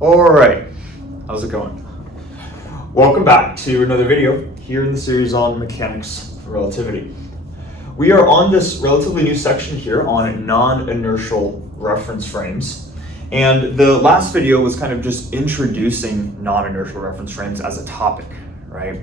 All right, how's it going? Welcome back to another video here in the series on mechanics relativity. We are on this relatively new section here on non-inertial reference frames. And the last video was kind of just introducing non-inertial reference frames as a topic, right?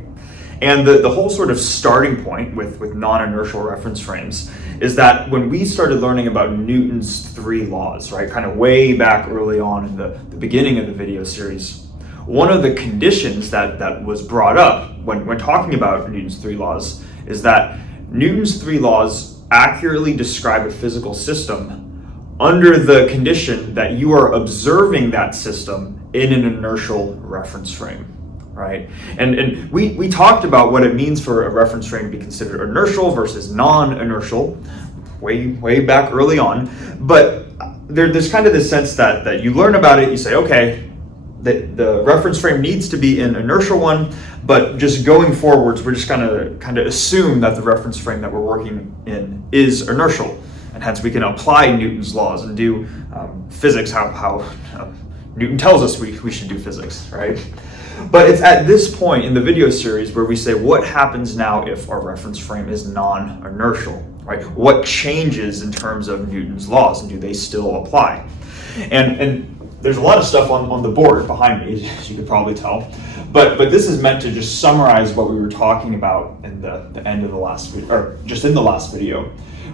And the whole sort of starting point with non-inertial reference frames is that when we started learning about Newton's three laws, right, kind of way back early on in the beginning of the video series, one of the conditions that was brought up when talking about Newton's three laws is that Newton's three laws accurately describe a physical system under the condition that you are observing that system in an inertial reference frame. Right, and we talked about what it means for a reference frame to be considered inertial versus non-inertial way back early on. But there's kind of this sense that you learn about it, you say, okay, the reference frame needs to be an inertial one, but just going forwards, we're just gonna kind of assume that the reference frame that we're working in is inertial, and hence we can apply Newton's laws and do physics how Newton tells us we should do physics, right? But it's at this point in the video series where we say, what happens now if our reference frame is non-inertial, right? What changes in terms of Newton's laws, and do they still apply? And there's a lot of stuff on the board behind me, as you could probably tell. But this is meant to just summarize what we were talking about in the end of the last video, or just in the last video,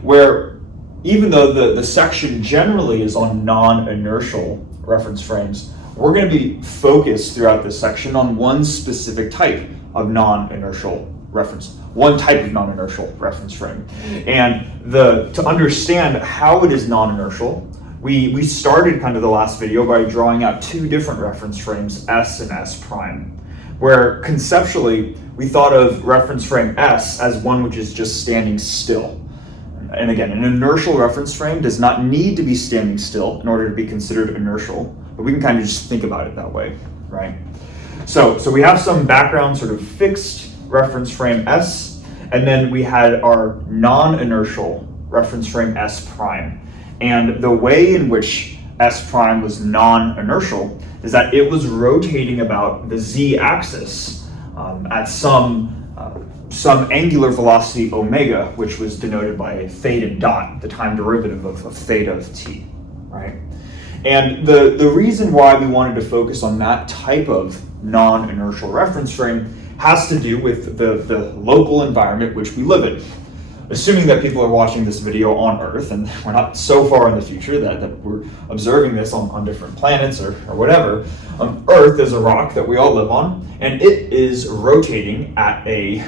where even though the section generally is on non-inertial reference frames, we're going to be focused throughout this section on one specific type of non-inertial reference, one type of non-inertial reference frame. And to understand how it is non-inertial, we started kind of the last video by drawing out two different reference frames, S and S prime, where conceptually we thought of reference frame S as one which is just standing still. And again, an inertial reference frame does not need to be standing still in order to be considered inertial, but we can kind of just think about it that way, right? So we have some background sort of fixed reference frame S, and then we had our non-inertial reference frame S prime. And the way in which S prime was non-inertial is that it was rotating about the z-axis at some angular velocity omega, which was denoted by a theta dot, the time derivative of theta of t, right? And the reason why we wanted to focus on that type of non-inertial reference frame has to do with the local environment which we live in. Assuming that people are watching this video on Earth, and we're not so far in the future that we're observing this on different planets or whatever, Earth is a rock that we all live on, and it is rotating at a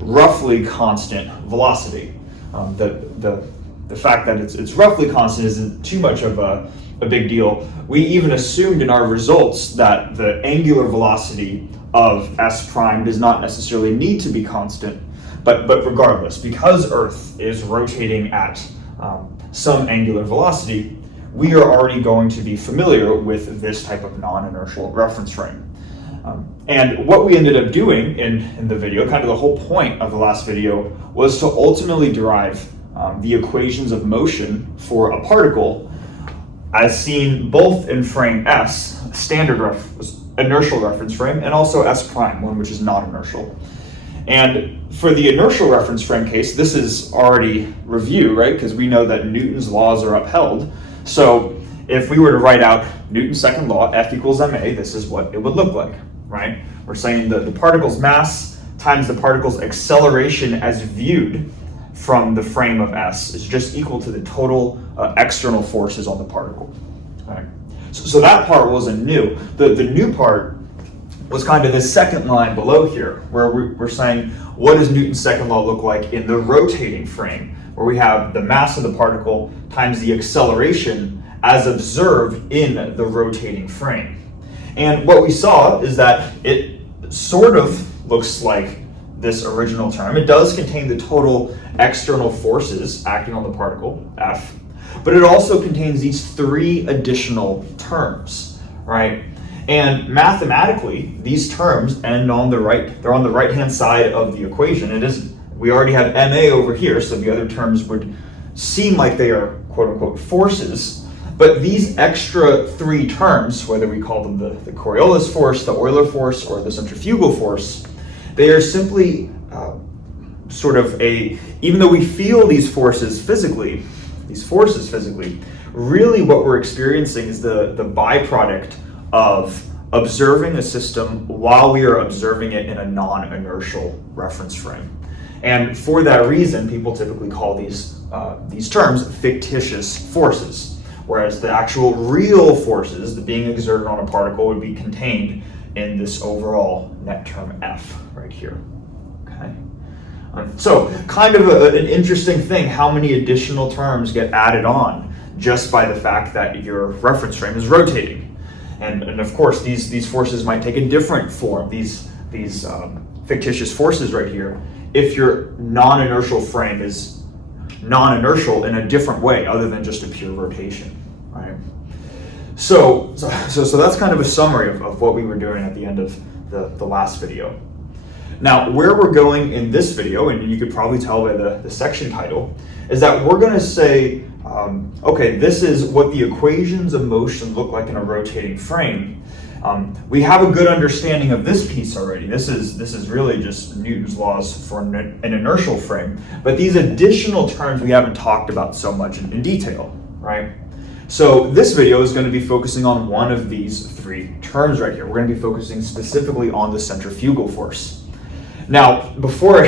roughly constant velocity. The fact that it's roughly constant isn't too much of a big deal. We even assumed in our results that the angular velocity of S prime does not necessarily need to be constant, but regardless, because Earth is rotating at some angular velocity, we are already going to be familiar with this type of non-inertial reference frame. And what we ended up doing in the video, kind of the whole point of the last video, was to ultimately derive the equations of motion for a particle as seen both in frame S, standard inertial reference frame, and also S prime, one which is non-inertial. And for the inertial reference frame case, this is already review, right? Because we know that Newton's laws are upheld. So if we were to write out Newton's second law, F equals ma, this is what it would look like, right? We're saying that the particle's mass times the particle's acceleration as viewed from the frame of S is just equal to the total external forces on the particle. Right? So that part wasn't new. The new part was kind of the second line below here, where we're saying, what does Newton's second law look like in the rotating frame, where we have the mass of the particle times the acceleration as observed in the rotating frame. And what we saw is that it sort of looks like this original term. It does contain the total external forces acting on the particle, F, but it also contains these three additional terms, right? And mathematically, these terms end on the right, they're on the right-hand side of the equation. We already have ma over here, so the other terms would seem like they are quote-unquote forces, But these extra three terms, whether we call them the Coriolis force, the Euler force, or the centrifugal force, they are simply sort of even though we feel these forces physically, really what we're experiencing is the byproduct of observing a system while we are observing it in a non-inertial reference frame. And for that reason, people typically call these terms fictitious forces, whereas the actual real forces that being exerted on a particle would be contained in this overall net term F right here. Okay. So kind of an interesting thing how many additional terms get added on just by the fact that your reference frame is rotating. And of course, these forces might take a different form, these fictitious forces right here, if your non-inertial frame is non-inertial in a different way other than just a pure rotation, right? So that's kind of a summary of what we were doing at the end of the last video. Now, where we're going in this video, and you could probably tell by the section title, is that we're going to say, okay, this is what the equations of motion look like in a rotating frame. We have a good understanding of this piece already. This is really just Newton's laws for an inertial frame. But these additional terms we haven't talked about so much in detail, right? So this video is going to be focusing on one of these three terms right here. We're going to be focusing specifically on the centrifugal force. Now, before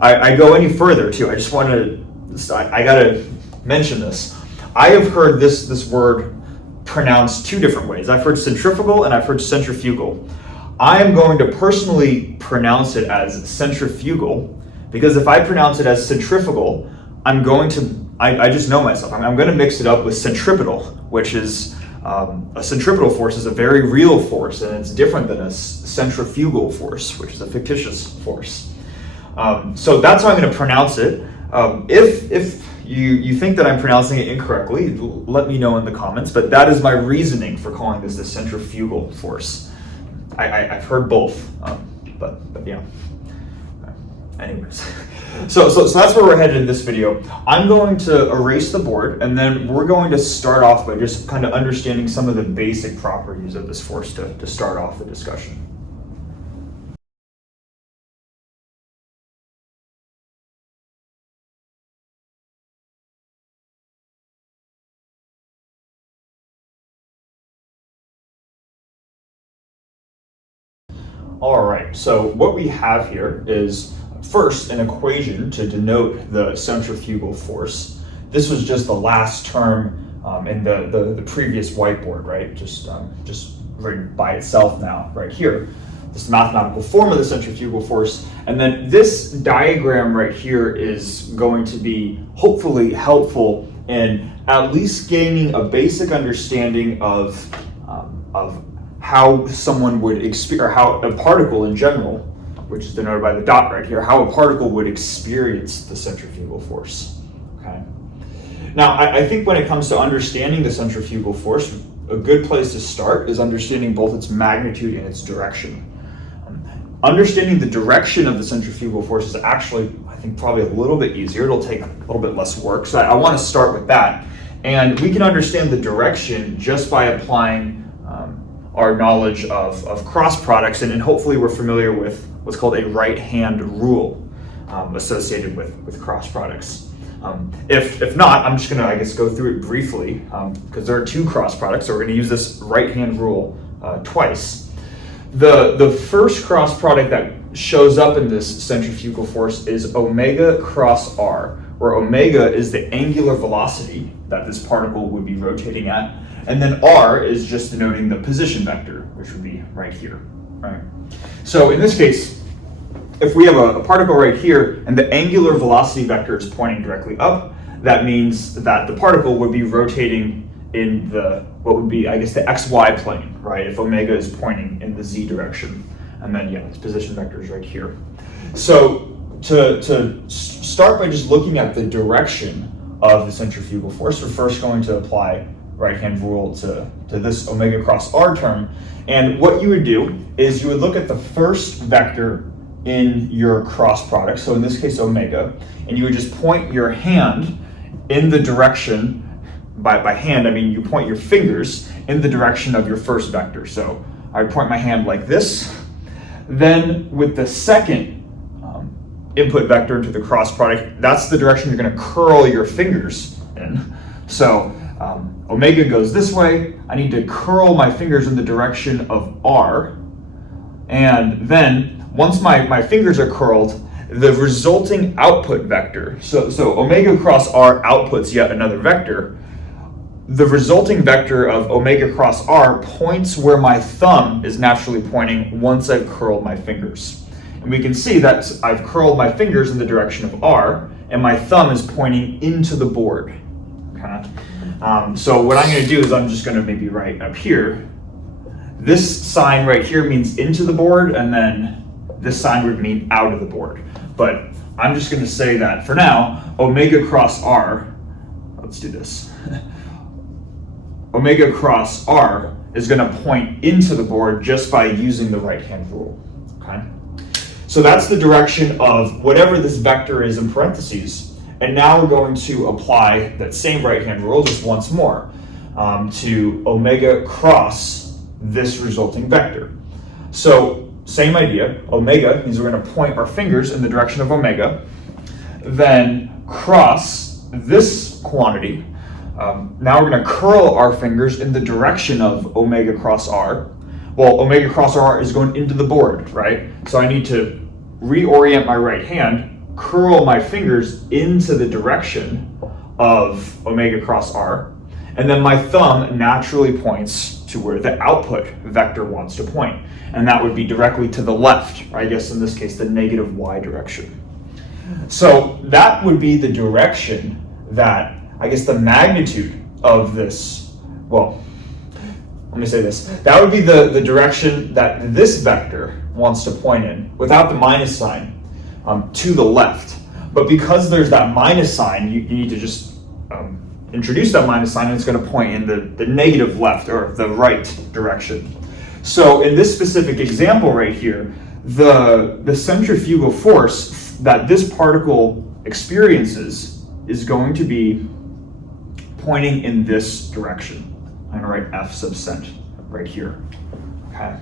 I go any further too, I just want to, I got to mention this. I have heard this word pronounced two different ways. I've heard centrifugal and I've heard centrifugal. I am going to personally pronounce it as centrifugal because if I pronounce it as centrifugal, I'm going to, I just know myself, I'm going to mix it up with centripetal, which is a centripetal force is a very real force, and it's different than a centrifugal force, which is a fictitious force. So that's how I'm going to pronounce it. If you think that I'm pronouncing it incorrectly, let me know in the comments, but that is my reasoning for calling this the centrifugal force. I've heard both, but yeah. Anyways, so that's where we're headed in this video. I'm going to erase the board, and then we're going to start off by just kind of understanding some of the basic properties of this force to start off the discussion. All right, so what we have here is first an equation to denote the centrifugal force. This was just the last term in the previous whiteboard, right? Just written by itself now, right here. This mathematical form of the centrifugal force. And then this diagram right here is going to be hopefully helpful in at least gaining a basic understanding of how someone would experience, or how a particle in general, which is denoted by the dot right here, how a particle would experience the centrifugal force, okay? Now, I think when it comes to understanding the centrifugal force, a good place to start is understanding both its magnitude and its direction. Understanding the direction of the centrifugal force is actually, I think, probably a little bit easier. It'll take a little bit less work, so I want to start with that. And we can understand the direction just by applying our knowledge of cross products, and hopefully we're familiar with what's called a right-hand rule associated with cross products. If not, I'm just going to, I guess, go through it briefly because there are two cross products, so we're going to use this right-hand rule twice. The first cross product that shows up in this centrifugal force is omega cross r, where omega is the angular velocity that this particle would be rotating at, and then r is just denoting the position vector, which would be right here, right? So in this case, if we have a particle right here and the angular velocity vector is pointing directly up, that means that the particle would be rotating in what would be, I guess, the xy plane, right? If omega is pointing in the z direction. And then, yeah, its position vector is right here. So to start by just looking at the direction of the centrifugal force, we're first going to apply right-hand rule to this omega cross r term. And what you would do is you would look at the first vector in your cross product, so in this case omega, and you would just point your hand in the direction by hand, I mean you point your fingers in the direction of your first vector. So I point my hand like this. Then with the second input vector into the cross product, that's the direction you're going to curl your fingers in. So omega goes this way. I need to curl my fingers in the direction of r. And then once my fingers are curled, the resulting output vector, so omega cross r outputs yet another vector. The resulting vector of omega cross r points where my thumb is naturally pointing once I've curled my fingers. And we can see that I've curled my fingers in the direction of r, and my thumb is pointing into the board. Okay? So what I'm going to do is I'm just going to maybe write up here. This sign right here means into the board, and then this sign would mean out of the board. But I'm just going to say that for now, omega cross r, let's do this. Omega cross r is going to point into the board just by using the right-hand rule. Okay? So that's the direction of whatever this vector is in parentheses. And now we're going to apply that same right-hand rule just once more to omega cross this resulting vector. So same idea, omega means we're going to point our fingers in the direction of omega, then cross this quantity. Now we're going to curl our fingers in the direction of omega cross r. Well, omega cross r is going into the board, right? So I need to reorient my right hand, curl my fingers into the direction of omega cross r, and then my thumb naturally points to where the output vector wants to point. And that would be directly to the left, or I guess in this case, the negative y direction. So that would be the direction that, I guess, the magnitude of this, well, let me say this. That would be the direction that this vector wants to point in without the minus sign to the left. But because there's that minus sign, you need to just introduce that minus sign, and it's going to point in the negative left or the right direction. So in this specific example right here, the centrifugal force that this particle experiences is going to be pointing in this direction. I'm going to write F sub cent right here. Okay.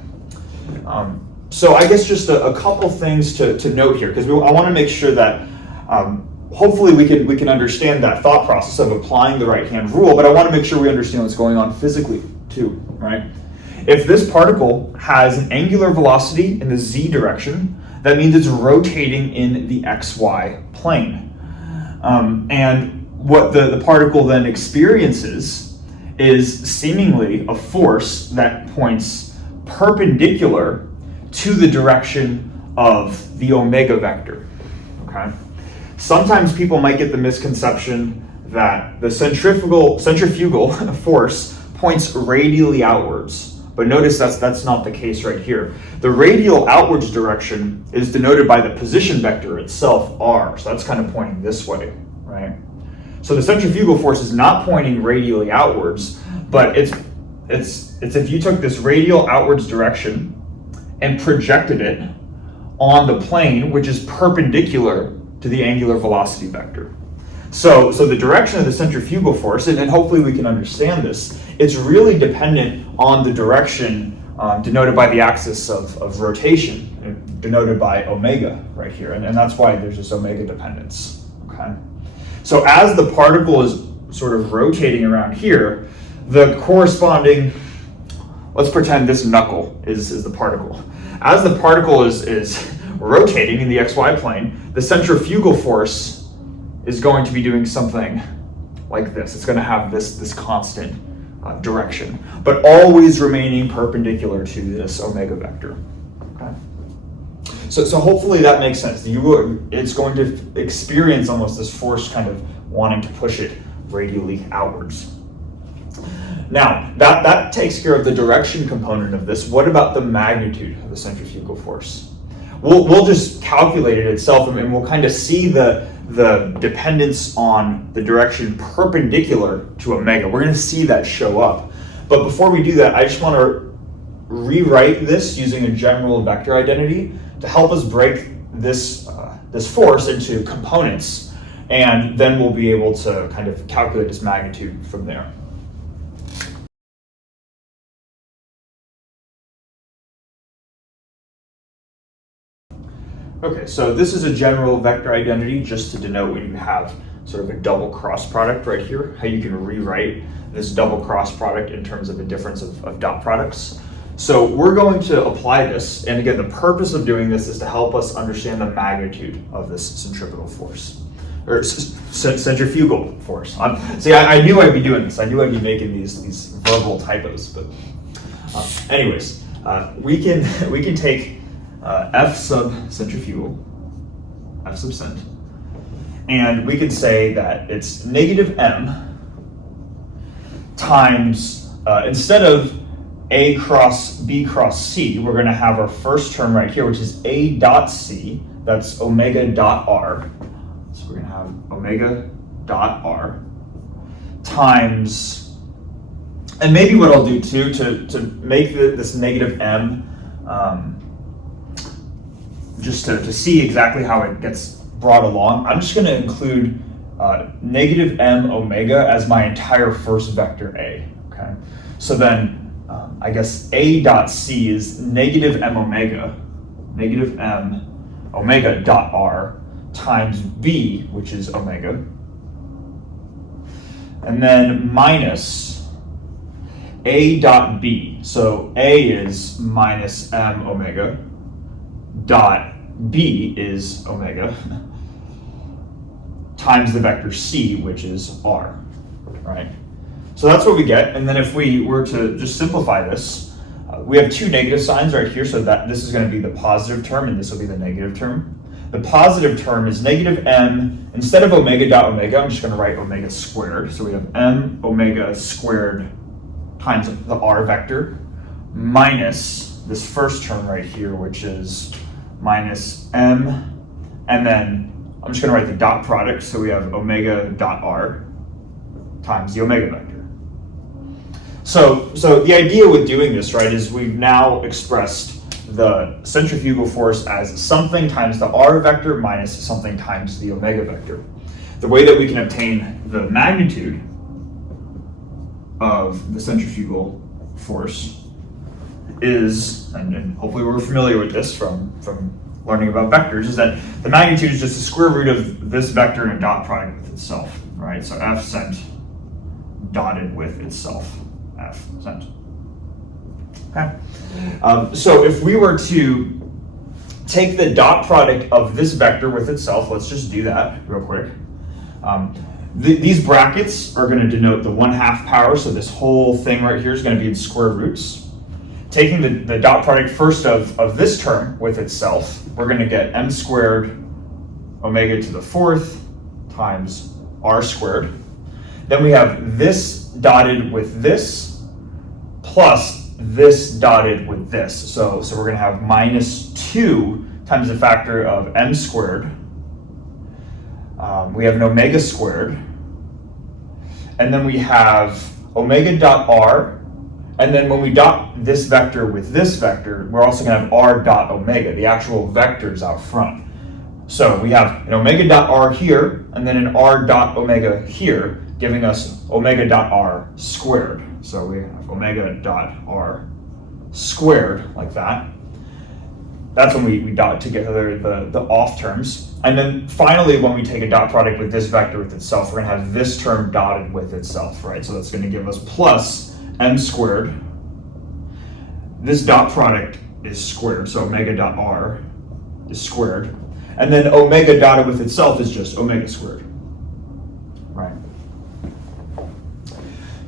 So I guess just a couple things to note here, because I want to make sure that hopefully we can understand that thought process of applying the right-hand rule, but I want to make sure we understand what's going on physically too, right? If this particle has an angular velocity in the z direction, that means it's rotating in the xy plane. And what the particle then experiences is seemingly a force that points perpendicular to the direction of the omega vector. Okay? Sometimes people might get the misconception that the centrifugal force points radially outwards. But notice that's not the case right here. The radial outwards direction is denoted by the position vector itself, r. So that's kind of pointing this way, right? So the centrifugal force is not pointing radially outwards, but it's if you took this radial outwards direction and projected it on the plane, which is perpendicular to the angular velocity vector. So the direction of the centrifugal force, and hopefully we can understand this, it's really dependent on the direction denoted by the axis of rotation, denoted by omega right here. And that's why there's this omega dependence. Okay. So as the particle is sort of rotating around here, the corresponding, let's pretend this knuckle is the particle. As the particle is rotating in the xy plane, the centrifugal force is going to be doing something like this. It's going to have this constant direction, but always remaining perpendicular to this omega vector. Okay. So hopefully that makes sense. It's going to experience almost this force kind of wanting to push it radially outwards. Now, that takes care of the direction component of this. What about the magnitude of the centrifugal force? We'll just calculate it itself, and we'll kind of see the dependence on the direction perpendicular to omega. We're going to see that show up. But before we do that, I just want to rewrite this using a general vector identity to help us break this force into components and then we'll be able to kind of calculate its magnitude from there. Okay, so this is a general vector identity just to denote when you have sort of a double cross product right here, how you can rewrite this double cross product in terms of the difference of dot products. So we're going to apply this, and again, the purpose of doing this is to help us understand the magnitude of this centripetal force, or centrifugal force. See, I knew I'd be doing this. I knew I'd be making these verbal typos, but anyways, we can take F sub centrifugal, F sub cent, and we can say that it's negative m times, instead of A cross B cross C, we're going to have our first term right here, which is A dot C, that's omega dot R. So we're going to have omega dot R times, and maybe what I'll do too, to make this negative m, just to see exactly how it gets brought along, I'm just going to include negative m omega as my entire first vector A. Okay, so then I guess A dot C is negative m omega dot R times B, which is omega, and then minus A dot B. So A is minus m omega dot B is omega times the vector C, which is R, right? So that's what we get. And then if we were to just simplify this, we have two negative signs right here, so that this is going to be the positive term and this will be the negative term. The positive term is negative m, instead of omega dot omega, I'm just going to write omega squared. So we have m omega squared times the R vector minus this first term right here, which is minus m, and then I'm just going to write the dot product, so we have omega dot R times the omega vector. So the idea with doing this, right, is we've now expressed the centrifugal force as something times the R vector minus something times the omega vector. The way that we can obtain the magnitude of the centrifugal force is, and hopefully we're familiar with this from learning about vectors, is that the magnitude is just the square root of this vector and a dot product with itself, right? So F cent dotted with itself, F cent. Okay. So if we were to take the dot product of this vector with itself, let's just do that real quick. These brackets are going to denote the 1/2 power, so this whole thing right here is going to be in square roots. Taking the dot product first of this term with itself, we're going to get m squared omega to the 4th times R squared. Then we have this dotted with this plus this dotted with this. So we're going to have minus 2 times the factor of m squared. We have an omega squared. And then we have omega dot R. And then when we dot this vector with this vector, we're also going to have R dot omega, the actual vectors out front. So we have an omega dot R here, and then an R dot omega here, giving us omega dot R squared. So we have omega dot R squared, like that. That's when we dot together the off terms. And then finally, when we take a dot product with this vector with itself, we're going to have this term dotted with itself, right? So that's going to give us plus m squared. This dot product is squared, so omega dot R is squared. And then omega dotted with itself is just omega squared, right?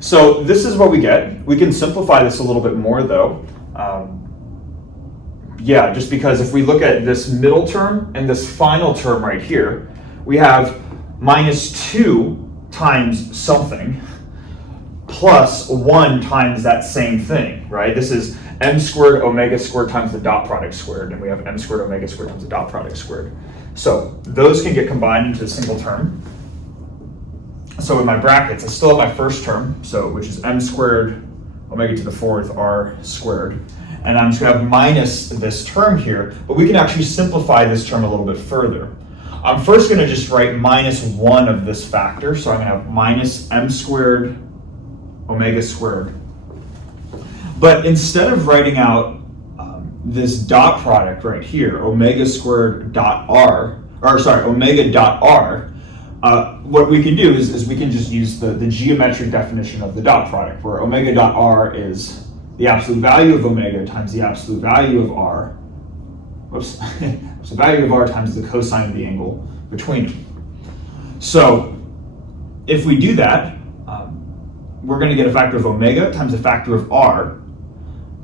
So this is what we get. We can simplify this a little bit more though. Yeah, just because if we look at this middle term and this final term right here, we have minus 2 times something plus 1 times that same thing, right? This is m squared omega squared times the dot product squared, and we have m squared omega squared times the dot product squared. So those can get combined into a single term. So in my brackets, I still have my first term, which is m squared omega to the 4th R squared. And I'm just going to have minus this term here, but we can actually simplify this term a little bit further. I'm first going to just write minus 1 of this factor. So I'm going to have minus m squared omega squared. But instead of writing out this dot product right here, omega squared dot r, or sorry, omega dot r, what we can do is we can just use the geometric definition of the dot product, where omega dot r is the absolute value of omega times the absolute value of r, whoops, so value of r times the cosine of the angle between them. So if we do that, we're going to get a factor of omega times a factor of r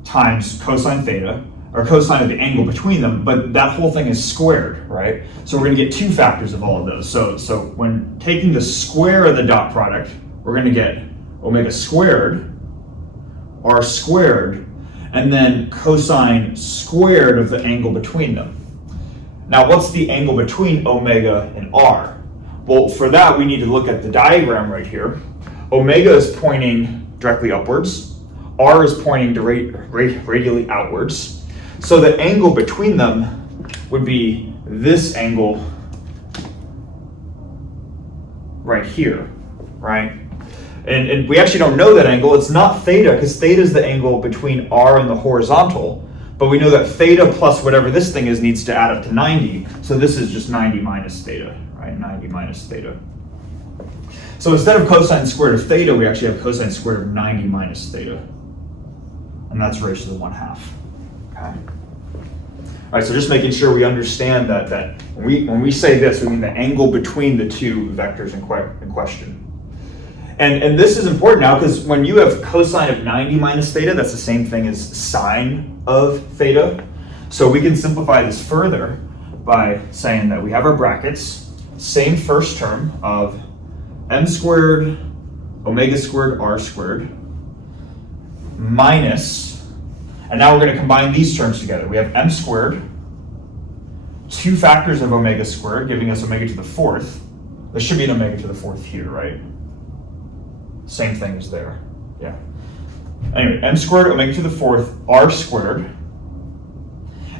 times cosine theta, or cosine of the angle between them, but that whole thing is squared, right? So we're going to get 2 factors of all of those. So when taking the square of the dot product, we're going to get omega squared, r squared, and then cosine squared of the angle between them. Now, what's the angle between omega and r? Well, for that, we need to look at the diagram right here. Omega is pointing directly upwards. R is pointing radially outwards. So the angle between them would be this angle right here, right? And we actually don't know that angle. It's not theta, because theta is the angle between r and the horizontal. But we know that theta plus whatever this thing is needs to add up to 90. So this is just 90 minus theta, right? 90 minus theta. So instead of cosine squared of theta, we actually have cosine squared of 90 minus theta. And that's raised to the 1/2. Okay. All right, so just making sure we understand that when we say this, we mean the angle between the two vectors in question. And this is important now, because when you have cosine of 90 minus theta, that's the same thing as sine of theta. So we can simplify this further by saying that we have our brackets, same first term of m squared omega squared r squared minus, and now we're going to combine these terms together. We have m squared, 2 factors of omega squared, giving us omega to the 4th. There should be an omega to the 4th here, right? Same thing as there, yeah. Anyway, m squared omega to the 4th r squared.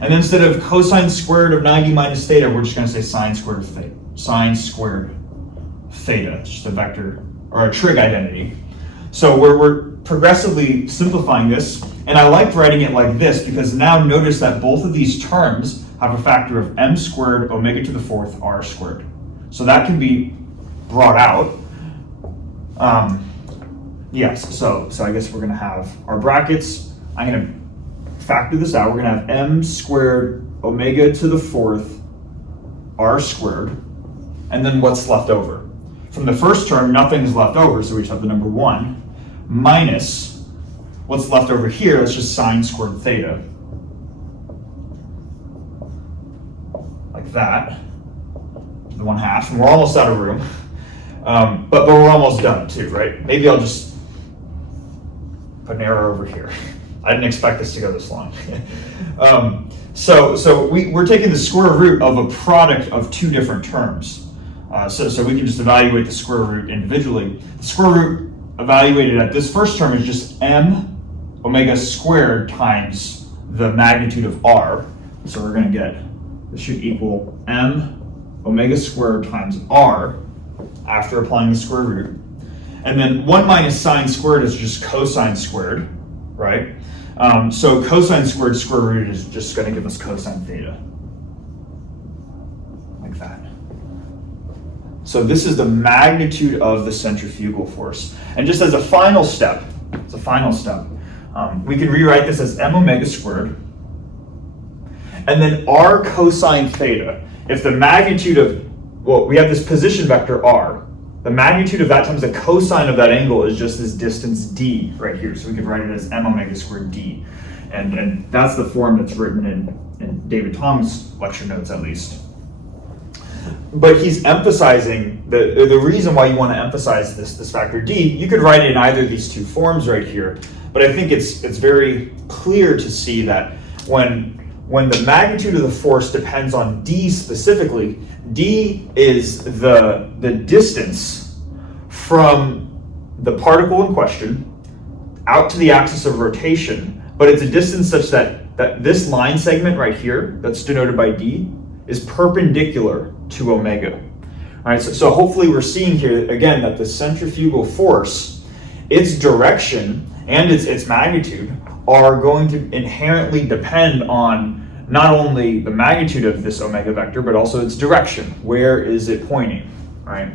And then instead of cosine squared of 90 minus theta, we're just going to say sine squared of theta. Sine squared theta, it's just a vector, or a trig identity. So we're progressively simplifying this, and I liked writing it like this because now notice that both of these terms have a factor of m squared omega to the 4th r squared. So that can be brought out. Yes, so I guess we're going to have our brackets. I'm going to factor this out. We're going to have m squared omega to the 4th r squared, and then what's left over? From the first term, nothing's left over, so we just have the number 1, minus what's left over here, that's just sine squared theta. Like that, the 1/2, and we're almost out of room. But we're almost done too, right? Maybe I'll just put an arrow over here. I didn't expect this to go this long. So we're taking the square root of a product of 2 different terms. So we can just evaluate the square root individually. The square root evaluated at this first term is just m omega squared times the magnitude of r. So we're going to get, this should equal m omega squared times r after applying the square root. And then 1 minus sine squared is just cosine squared, right? So cosine squared square root is just going to give us cosine theta. Like that. So this is the magnitude of the centrifugal force. And just as a final step, we can rewrite this as m omega squared, and then r cosine theta. If the magnitude of, well, we have this position vector r, the magnitude of that times the cosine of that angle is just this distance d right here. So we can write it as m omega squared d. And that's the form that's written in David Tong's lecture notes, at least. But he's emphasizing, the reason why you want to emphasize this factor d, you could write it in either of these 2 forms right here, but I think it's very clear to see that when the magnitude of the force depends on d specifically, d is the distance from the particle in question out to the axis of rotation, but it's a distance such that this line segment right here, that's denoted by d, is perpendicular to omega. All right, so hopefully we're seeing here again that the centrifugal force, its direction and its magnitude are going to inherently depend on not only the magnitude of this omega vector, but also its direction. Where is it pointing, right?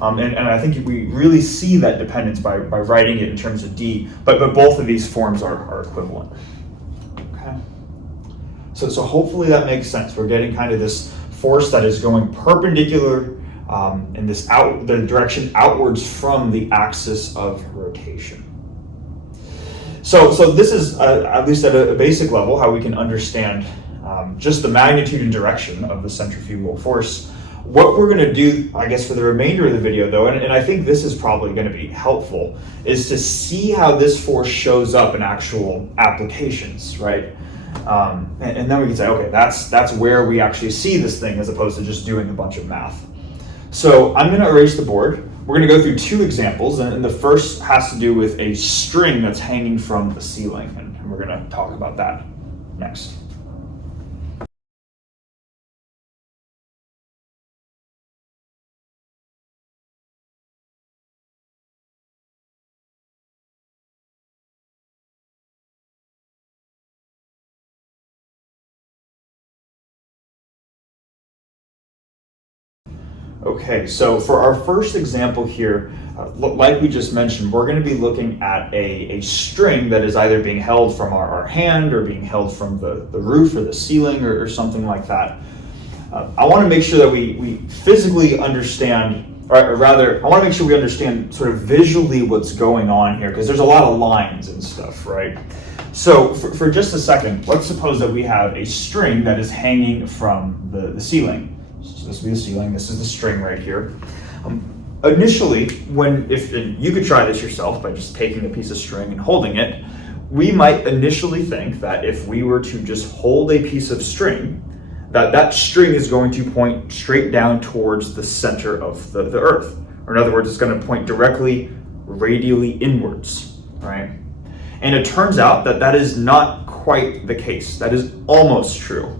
And I think we really see that dependence by writing it in terms of d, but both of these forms are equivalent. Okay. So hopefully that makes sense. We're getting kind of this force that is going perpendicular in the direction outwards from the axis of rotation. So this is, at least at a basic level, how we can understand just the magnitude and direction of the centrifugal force. What we're going to do, I guess, for the remainder of the video, though, and I think this is probably going to be helpful, is to see how this force shows up in actual applications, right? And then we can say, okay, that's where we actually see this thing as opposed to just doing a bunch of math. So I'm going to erase the board. We're going to go through two examples, and the first has to do with a string that's hanging from the ceiling, and we're going to talk about that next. Okay, so for our first example here, like we just mentioned, we're going to be looking at a string that is either being held from our hand or being held from the roof or the ceiling or something like that. I want to make sure that we physically understand, or rather, I want to make sure we understand sort of visually what's going on here, because there's a lot of lines and stuff, right? So for just a second, let's suppose that we have a string that is hanging from the ceiling. So this will be the ceiling, this is the string right here. Initially, if you could try this yourself by just taking a piece of string and holding it, we might initially think that if we were to just hold a piece of string, that string is going to point straight down towards the center of the earth. Or in other words, it's going to point directly radially inwards, right? And it turns out that is not quite the case. That is almost true.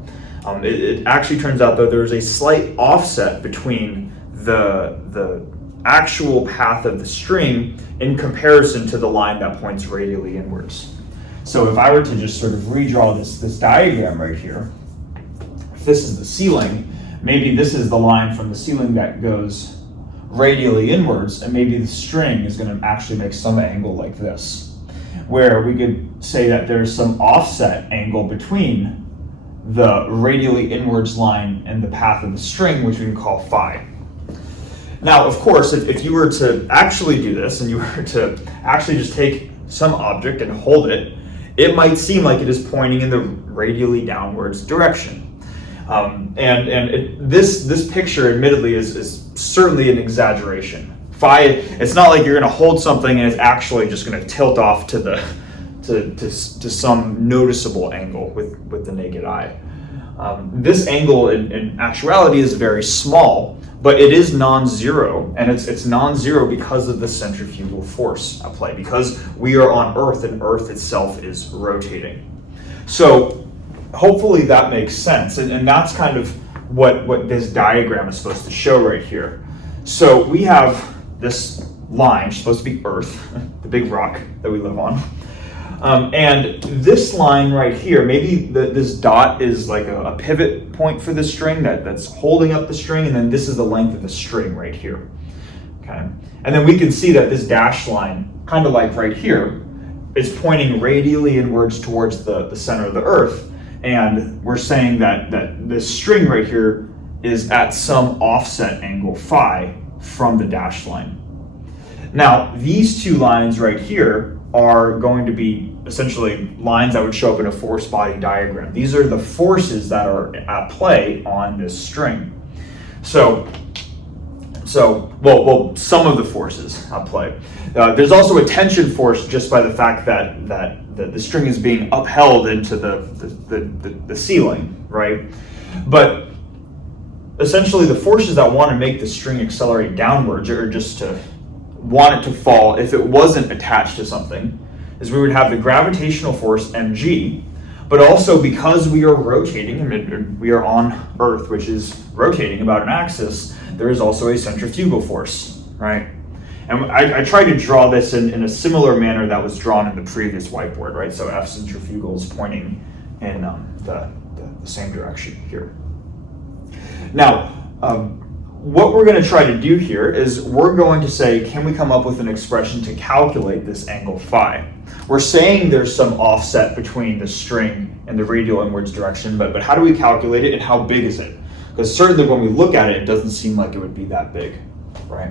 It actually turns out that there's a slight offset between the actual path of the string in comparison to the line that points radially inwards. So if I were to just sort of redraw this diagram right here, if this is the ceiling, maybe this is the line from the ceiling that goes radially inwards, and maybe the string is going to actually make some angle like this, where we could say that there's some offset angle between the radially inwards line and the path of the string, which we can call phi. Now, of course, if you were to actually do this, and you were to actually just take some object and hold it, it might seem like it is pointing in the radially downwards direction. This picture, admittedly, is certainly an exaggeration. Phi, it's not like you're going to hold something and it's actually just going to tilt off to some noticeable angle with the naked eye. This angle in actuality is very small, but it is non-zero, and it's non-zero because of the centrifugal force at play, because we are on Earth and Earth itself is rotating. So hopefully that makes sense, and that's kind of what this diagram is supposed to show right here. So we have this line, supposed to be Earth, the big rock that we live on. And this line right here, maybe this dot is like a pivot point for the string that's holding up the string, and then this is the length of the string right here. Okay, and then we can see that this dashed line, kind of like right here, is pointing radially inwards towards the center of the Earth, and we're saying that this string right here is at some offset angle phi from the dashed line. Now, these two lines right here are going to be essentially lines that would show up in a force body diagram. These are the forces that are at play on this string. So some of the forces at play. There's also a tension force just by the fact that the string is being upheld into the ceiling, right? But essentially the forces that want to make the string accelerate downwards, or just to want it to fall if it wasn't attached to something, is we would have the gravitational force mg But also because we are rotating, and we are on Earth, which is rotating about an axis, there is also a centrifugal force, right? And I tried to draw this in a similar manner that was drawn in the previous whiteboard, right? So F centrifugal is pointing in the same direction here. Now, what we're going to try to do here is we're going to say, can we come up with an expression to calculate this angle phi? We're saying there's some offset between the string and the radial inwards direction, but how do we calculate it and how big is it? Because certainly when we look at it, it doesn't seem like it would be that big, right?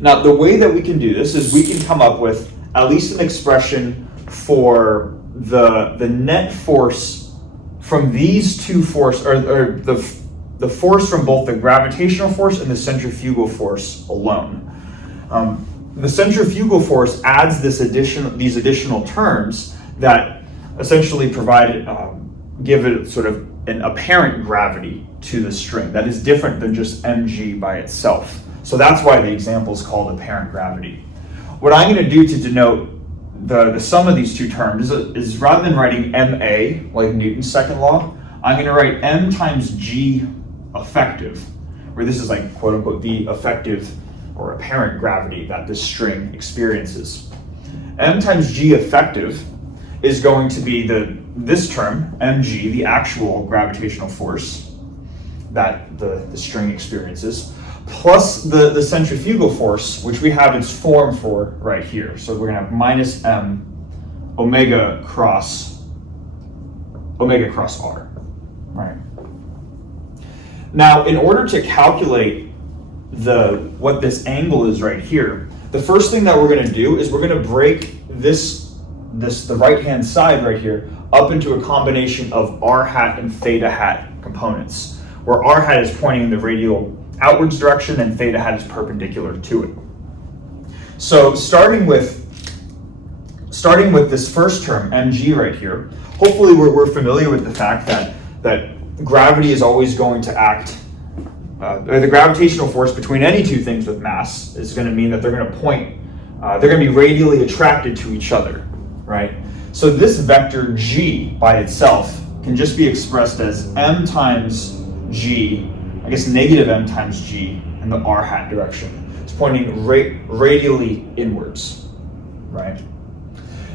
Now, the way that we can do this is we can come up with at least an expression for the net force from these two forces, or the force from both the gravitational force and the centrifugal force alone. The centrifugal force adds these additional terms that essentially give it sort of an apparent gravity to the string that is different than just mg by itself. So that's why the example is called apparent gravity. What I'm going to do to denote the sum of these two terms is rather than writing ma, like Newton's second law, I'm going to write m times g effective, where this is like quote unquote the effective or apparent gravity that this string experiences. M times g effective is going to be this term, mg, the actual gravitational force that the string experiences, plus the centrifugal force, which we have its form for right here. So we're going to have minus m omega cross r, right? Now, in order to calculate what this angle is right here, the first thing that we're going to do is we're going to break the right-hand side right here up into a combination of r hat and theta hat components, where r hat is pointing in the radial outwards direction and theta hat is perpendicular to it. So starting with this first term, mg right here, hopefully we're familiar with the fact that gravity is always going to act, or the gravitational force between any two things with mass is going to mean that they're going to point, they're going to be radially attracted to each other, right? So this vector g by itself can just be expressed as m times g, I guess negative m times g in the r hat direction. It's pointing radially inwards, right?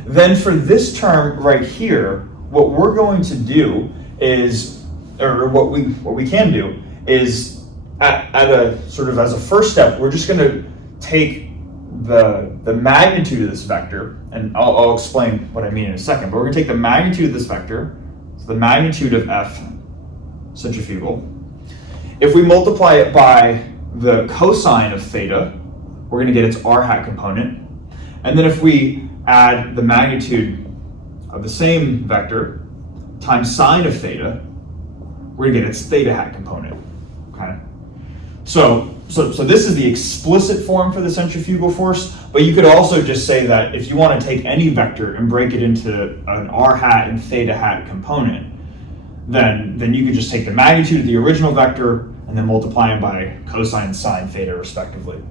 Then for this term right here, what we're going to do is, or what we can do is at a sort of as a first step, we're just going to take the magnitude of this vector, and I'll explain what I mean in a second, but we're going to take the magnitude of this vector, so the magnitude of F centrifugal. If we multiply it by the cosine of theta, we're going to get its r hat component. And then if we add the magnitude of the same vector times sine of theta, we're going to get its theta hat component. Okay. So this is the explicit form for the centrifugal force, but you could also just say that if you want to take any vector and break it into an r hat and theta hat component, then you could just take the magnitude of the original vector and then multiply them by cosine and sine theta respectively.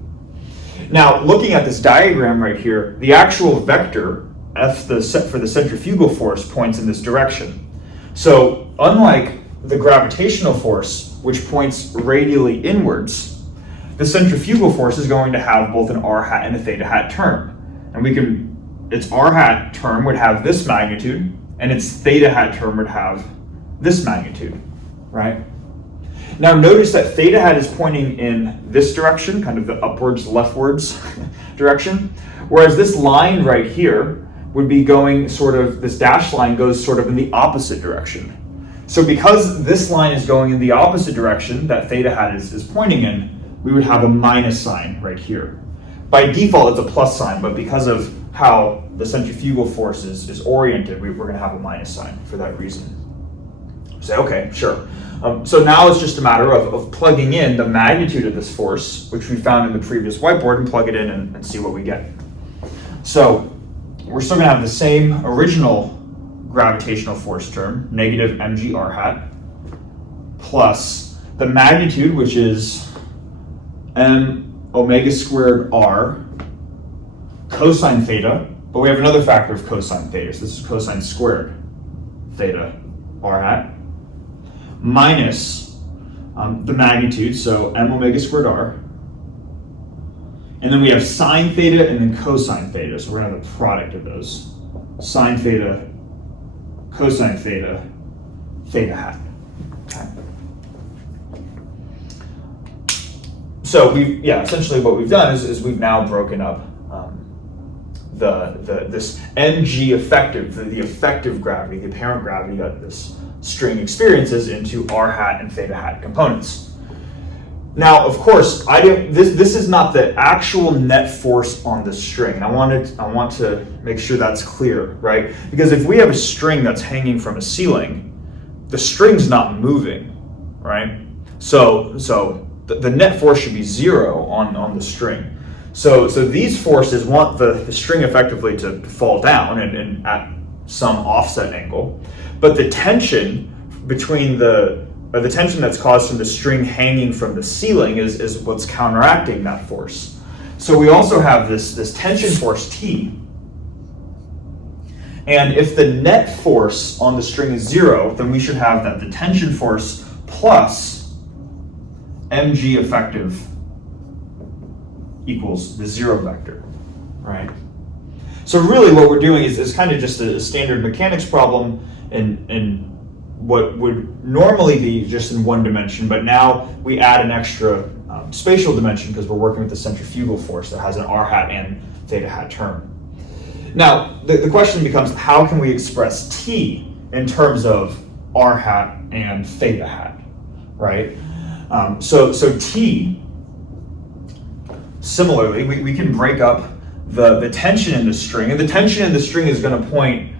Now, looking at this diagram right here, the actual vector, F for the centrifugal force, points in this direction. So unlike the gravitational force, which points radially inwards, the centrifugal force is going to have both an r hat and a theta hat term. And its r hat term would have this magnitude, and its theta hat term would have this magnitude, right? Now notice that theta hat is pointing in this direction, kind of the upwards, leftwards direction, whereas this line right here would be going sort of, this dashed line goes sort of in the opposite direction. So because this line is going in the opposite direction that theta hat is pointing in, we would have a minus sign right here. By default, it's a plus sign, but because of how the centrifugal force is oriented, we're going to have a minus sign for that reason. Say, okay, sure. So now it's just a matter of plugging in the magnitude of this force, which we found in the previous whiteboard, and plug it in and see what we get. So we're still going to have the same original gravitational force term, negative mg r hat, plus the magnitude, which is m omega squared r cosine theta, but we have another factor of cosine theta, so this is cosine squared theta r hat minus the magnitude, so m omega squared r. And then we have sine theta and then cosine theta. So we're going to have the product of those. Sine theta, cosine theta, theta hat. Okay. So essentially what we've done is we've now broken up this mg effective, the effective gravity, the apparent gravity that this string experiences into r hat and theta hat components. Now, of course, this is not the actual net force on the string. I want to make sure that's clear, right? Because if we have a string that's hanging from a ceiling, the string's not moving, right? So the net force should be 0 on the string. So these forces want the string effectively to fall down and at some offset angle, but the tension between the tension that's caused from the string hanging from the ceiling is what's counteracting that force. So we also have this tension force T. And if the net force on the string is 0, then we should have that the tension force plus mg effective equals the 0 vector, right? So really what we're doing is kind of just a standard mechanics problem in what would normally be just in one dimension, but now we add an extra spatial dimension because we're working with the centrifugal force that has an r hat and theta hat term. Now, the question becomes, how can we express T in terms of r hat and theta hat, right? So T, similarly, we can break up the tension in the string, and the tension in the string is going to point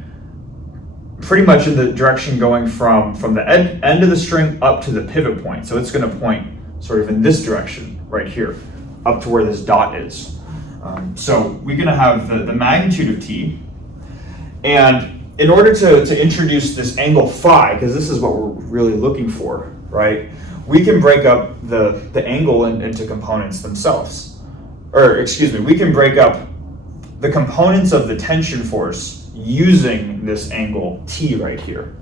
pretty much in the direction going from the end of the string up to the pivot point. So it's going to point sort of in this direction right here, up to where this dot is. So we're going to have the magnitude of T. And in order to introduce this angle phi, because this is what we're really looking for, right? We can break up the angle into components themselves. Or excuse me, we can break up the components of the tension force using this angle T right here.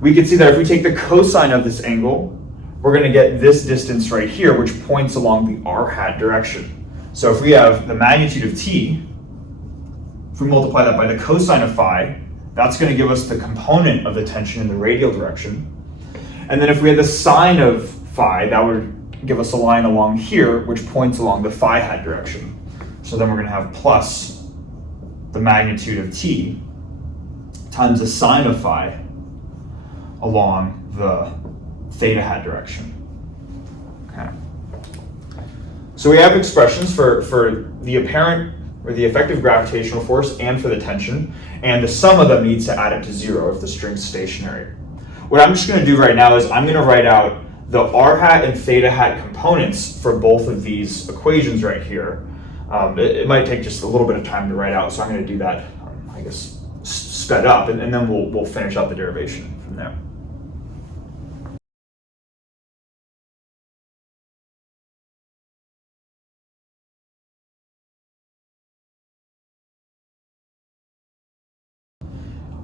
We can see that if we take the cosine of this angle, we're going to get this distance right here, which points along the r hat direction. So if we have the magnitude of T, if we multiply that by the cosine of phi, that's going to give us the component of the tension in the radial direction. And then if we had the sine of phi, that would give us a line along here, which points along the phi hat direction. So then we're going to have plus the magnitude of T times the sine of phi along the theta hat direction. Okay. So we have expressions for the apparent or the effective gravitational force and for the tension, and the sum of them needs to add up to 0 if the string's stationary. What I'm just going to do right now is I'm going to write out the r hat and theta hat components for both of these equations right here. It might take just a little bit of time to write out, so I'm going to do that, I guess, sped up, and then we'll finish up the derivation from there.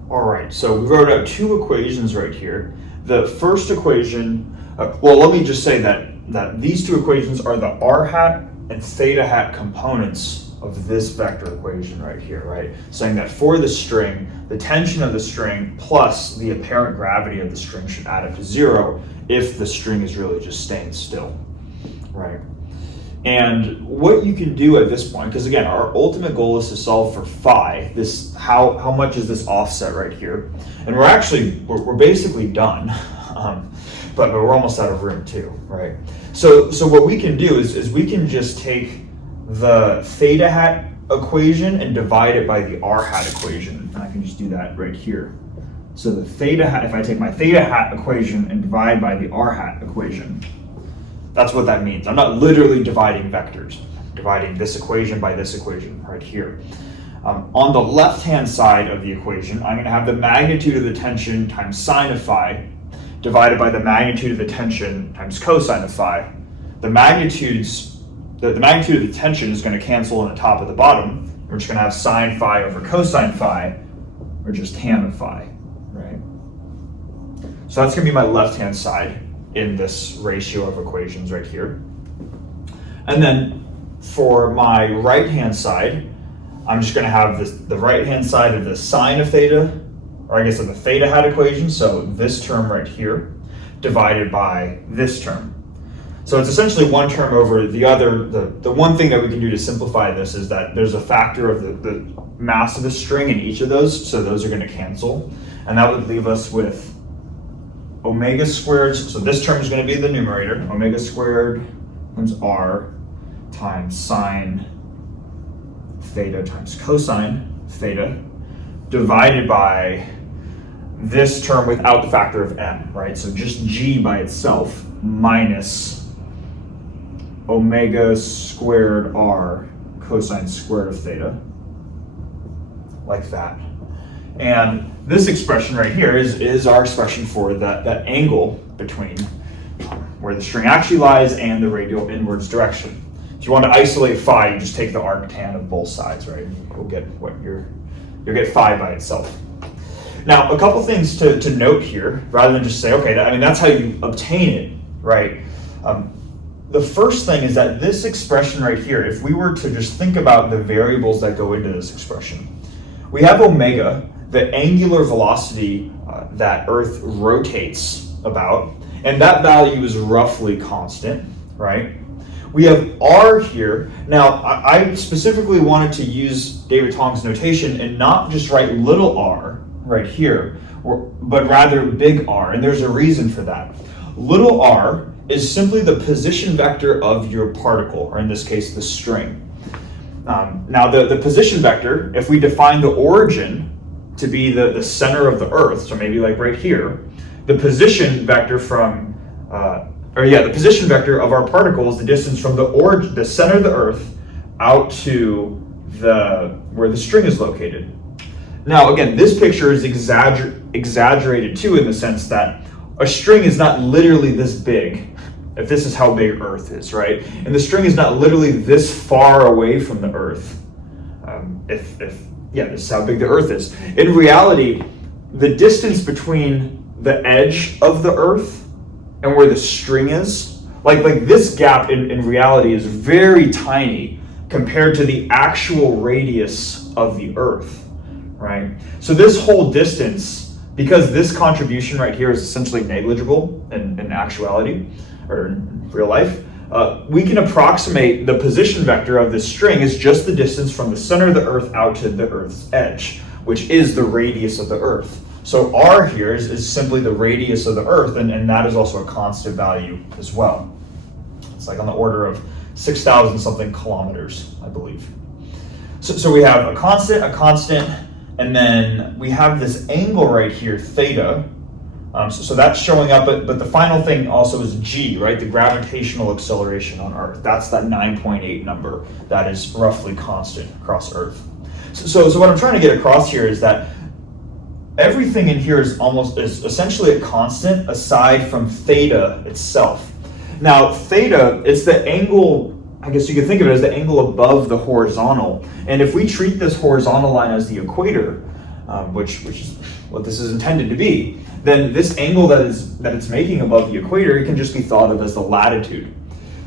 All right, so we wrote out two equations right here. The first equation, well, let me just say that these two equations are the r hat and theta hat components of this vector equation right here, right? Saying that for the string, the tension of the string plus the apparent gravity of the string should add up to 0 if the string is really just staying still, right? And what you can do at this point, because again, our ultimate goal is to solve for phi, this how much is this offset right here? And we're basically done, but we're almost out of room too, right? So what we can do is we can just take the theta hat equation and divide it by the r hat equation. And I can just do that right here. So the theta hat, if I take my theta hat equation and divide by the r hat equation, that's what that means. I'm not literally dividing vectors. I'm dividing this equation by this equation right here. On the left-hand side of the equation, I'm going to have the magnitude of the tension times sine of phi divided by the magnitude of the tension times cosine of phi. The magnitude of the tension is going to cancel on the top of the bottom. We're just going to have sine phi over cosine phi, or just tan of phi, right? So that's going to be my left-hand side in this ratio of equations right here. And then for my right-hand side, I'm just going to have the right-hand side of the sine of theta, or I guess of the theta hat equation, so this term right here, divided by this term. So it's essentially one term over the other. The one thing that we can do to simplify this is that there's a factor of the mass of the string in each of those, so those are going to cancel. And that would leave us with omega squared, so this term is going to be the numerator, omega squared times r times sine theta times cosine theta, divided by this term without the factor of m, right? So just g by itself minus omega squared r cosine squared of theta, like that. And this expression right here is our expression for that angle between where the string actually lies and the radial inwards direction. If you want to isolate phi, you just take the arctan of both sides, right? You'll get you'll get phi by itself. Now, a couple things to note here, rather than just say, okay, that's how you obtain it, right? The first thing is that this expression right here, if we were to just think about the variables that go into this expression, we have omega, the angular velocity that Earth rotates about, and that value is roughly constant, right? We have r here. Now, I specifically wanted to use David Tong's notation and not just write little r right here, but rather big R, and there's a reason for that. Little r is simply the position vector of your particle, or in this case, the string. Now, the position vector, if we define the origin to be the center of the Earth, so maybe like right here, the position vector the position vector of our particle is the distance from the center of the Earth out to where the string is located. Now, again, this picture is exaggerated too, in the sense that a string is not literally this big, if this is how big Earth is, right? And the string is not literally this far away from the Earth, this is how big the Earth is. In reality, the distance between the edge of the Earth and where the string is, like this gap in reality is very tiny compared to the actual radius of the Earth, right? So this whole distance, because this contribution right here is essentially negligible in actuality, or in real life, we can approximate the position vector of this string as just the distance from the center of the Earth out to the Earth's edge, which is the radius of the Earth. So r here is simply the radius of the Earth, and that is also a constant value as well. It's like on the order of 6,000 something kilometers, I believe. So we have a constant, and then we have this angle right here, theta. So that's showing up, but the final thing also is g, right? The gravitational acceleration on Earth. That's that 9.8 number that is roughly constant across Earth. So what I'm trying to get across here is that everything in here is essentially a constant aside from theta itself. Now, theta, it's the angle, I guess you could think of it as the angle above the horizontal. And if we treat this horizontal line as the equator, which is what this is intended to be, then this angle that it's making above the equator, it can just be thought of as the latitude.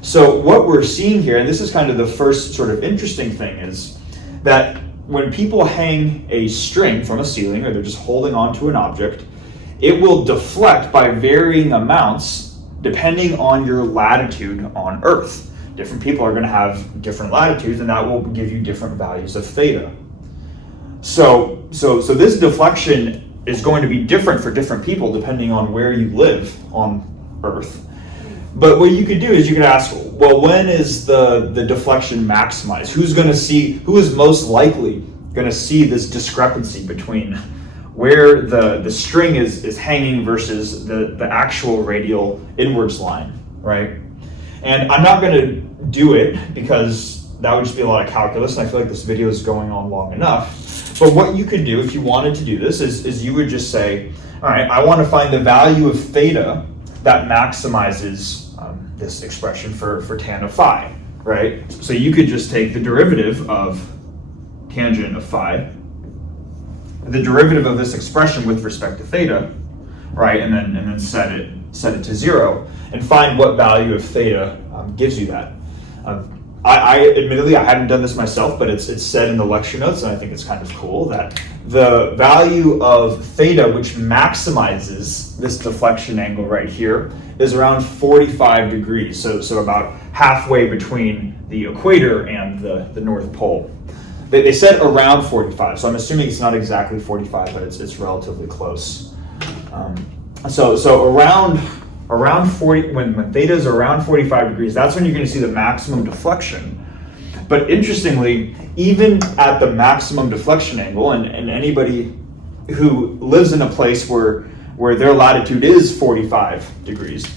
So what we're seeing here, and this is kind of the first sort of interesting thing, is that when people hang a string from a ceiling, or they're just holding onto an object, it will deflect by varying amounts depending on your latitude on Earth. Different people are going to have different latitudes, and that will give you different values of theta. So this deflection is going to be different for different people depending on where you live on Earth. But what you could do is you could ask, well, when is the deflection maximized? Who is most likely going to see this discrepancy between where the string is hanging versus the actual radial inwards line, right? And I'm not going to do it because that would just be a lot of calculus, and I feel like this video is going on long enough. But what you could do if you wanted to do this is you would just say, all right, I want to find the value of theta that maximizes this expression for tan of phi, right? So you could just take the derivative of tangent of phi, the derivative of this expression with respect to theta, right? And then set it to 0, and find what value of theta gives you that. I admittedly, I haven't done this myself, but it's said in the lecture notes, and I think it's kind of cool, that the value of theta, which maximizes this deflection angle right here, is around 45 degrees, so about halfway between the equator and the North Pole. They said around 45, so I'm assuming it's not exactly 45, but it's relatively close. So around 40, when theta is around 45 degrees, that's when you're going to see the maximum deflection. But interestingly, even at the maximum deflection angle, and anybody who lives in a place where their latitude is 45 degrees,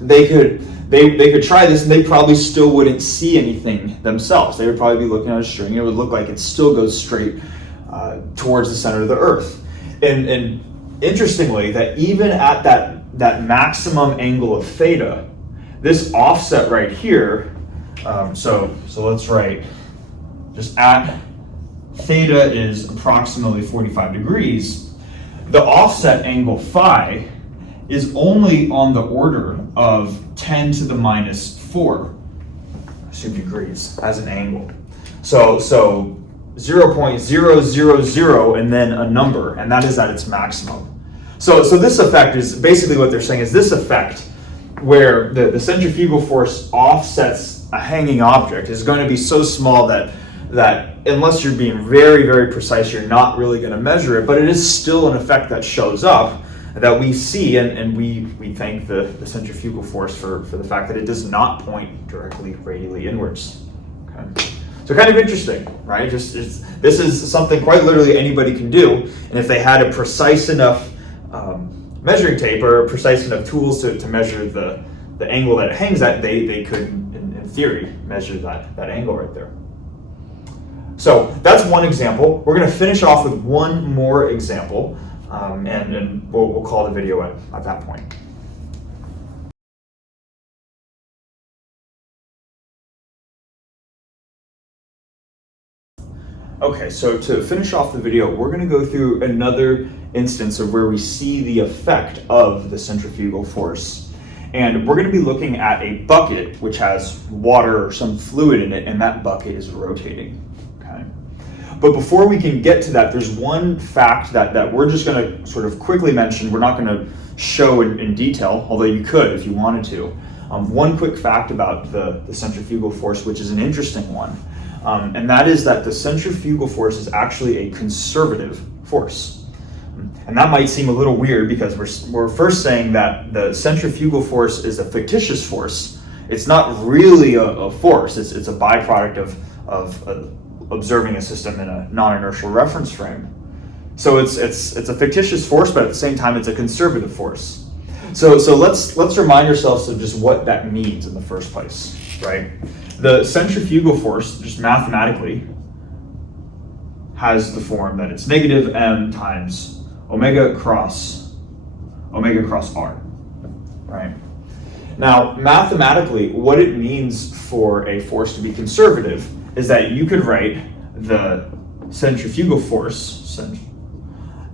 they could try this, and they probably still wouldn't see anything themselves. They would probably be looking at a string. It would look like it still goes straight towards the center of the Earth. And interestingly, that even at that maximum angle of theta, this offset right here, so let's write, just at theta is approximately 45 degrees, the offset angle phi is only on the order of 10 to the minus 4, I assume degrees, as an angle. So 0.000 and then a number, and that is at its maximum. So this effect is basically what they're saying is this effect where the centrifugal force offsets a hanging object is going to be so small that unless you're being very, very precise, you're not really going to measure it, but it is still an effect that shows up that we see, and we thank the centrifugal force for the fact that it does not point directly radially inwards. Okay. So kind of interesting, right? This is something quite literally anybody can do, and if they had a precise enough measuring tape or precise enough tools to measure the angle that it hangs at, they could, in theory, measure that angle right there. So that's one example. We're going to finish off with one more example, and we'll call the video at that point. Okay, so to finish off the video, we're going to go through another instance of where we see the effect of the centrifugal force. And we're going to be looking at a bucket which has water or some fluid in it, and that bucket is rotating. Okay. But before we can get to that, there's one fact that we're just going to sort of quickly mention. We're not going to show in detail, although you could if you wanted to. One quick fact about the centrifugal force, which is an interesting one. And that is that the centrifugal force is actually a conservative force. And that might seem a little weird because we're first saying that the centrifugal force is a fictitious force. It's not really a force. It's a byproduct of observing a system in a non-inertial reference frame. So it's a fictitious force, but at the same time it's a conservative force. So let's remind ourselves of just what that means in the first place, right? The centrifugal force, just mathematically, has the form that it's negative m times omega cross r, right? Now, mathematically, what it means for a force to be conservative is that you could write the centrifugal force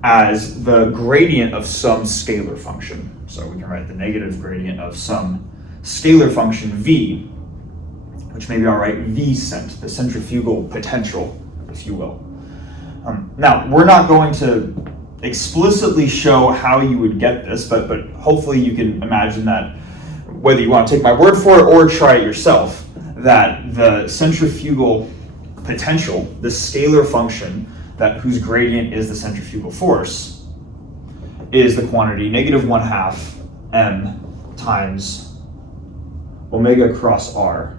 as the gradient of some scalar function. So we can write the negative gradient of some scalar function v, which maybe I'll write v cent, the centrifugal potential, if you will. Now, we're not going to explicitly show how you would get this, but hopefully you can imagine that, whether you want to take my word for it or try it yourself, that the centrifugal potential, the scalar function whose gradient is the centrifugal force, is the quantity -1/2 m times omega cross r